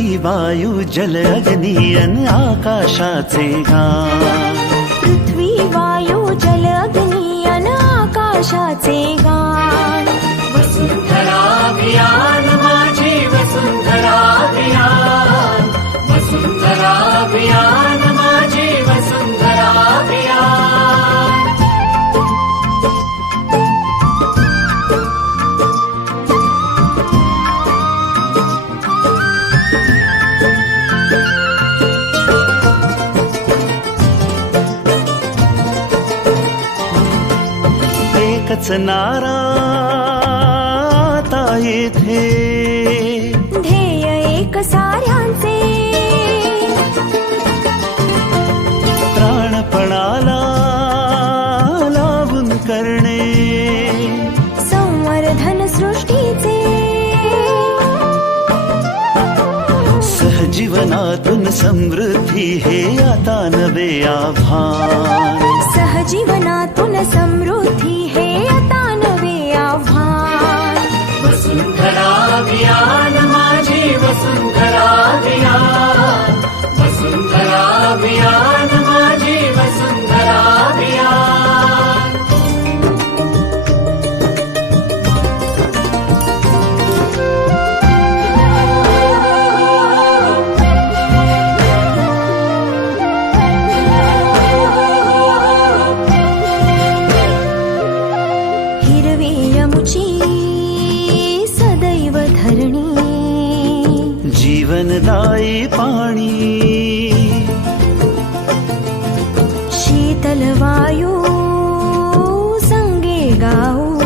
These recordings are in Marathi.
वायू जल अग्नी अन आकाशाचे गान पृथ्वी वायू जल अग्नी अन आकाशाचे गान वसुंधरा अभियान माझी वसुंधरा अभियान वसुंधरा अभियान आता येथे ध्येय एक साऱ्यांचे. प्राणपणाला लावून करणे. संवर्धन सृष्टीचे. सहजीवनातून समृद्धी हे आता नवे आव्हान. सहजीवनातून समृद्धी जीवनदायी पाणी. शीतल वायू संगे गाऊ.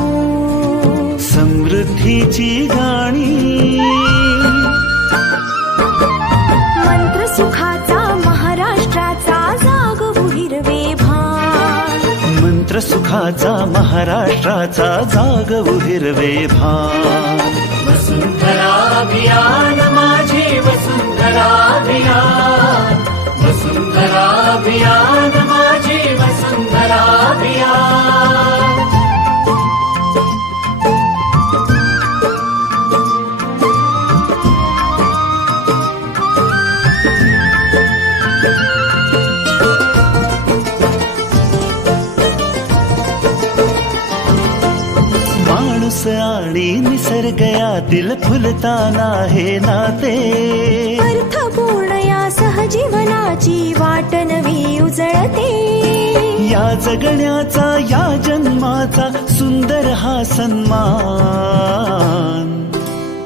समृद्धीची गाणी. मंत्र सुखाचा महाराष्ट्राचा जागवू हिरवे भान. मंत्र सुखाचा महाराष्ट्राचा जागवू हिरवे भान. वसुंधरा अभियान अभियान माझी वसुंधरा अभियान माणूस आणि निसर्ग यातील फुलताना हे नाते. अर्थपूर्ण या सहजीवनाची वाट नवी उजळते. या जगण्याचा या जन्माचा सुंदर हा सन्मान.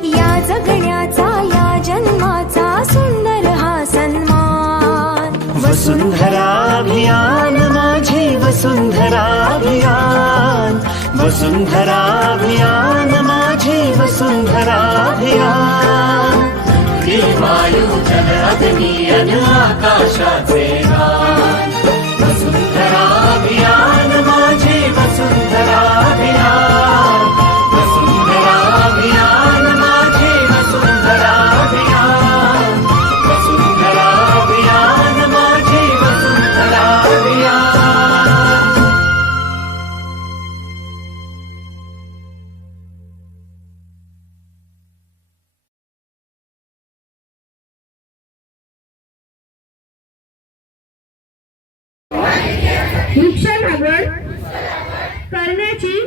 या जगण्याचा या जन्माचा सुंदर हा सन्मान. वसुंधरा अभियान माझी वसुंधरा अभियान वसुंधरा अभियान माझी वसुंधरा अभियान युजरागमी अनाकाशदेवा सुन्दरामि लागवड करण्याची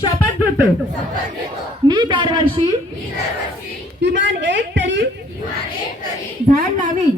शपथ घेतो. मी दरवर्षी किमान एक तरी झाड लावीन.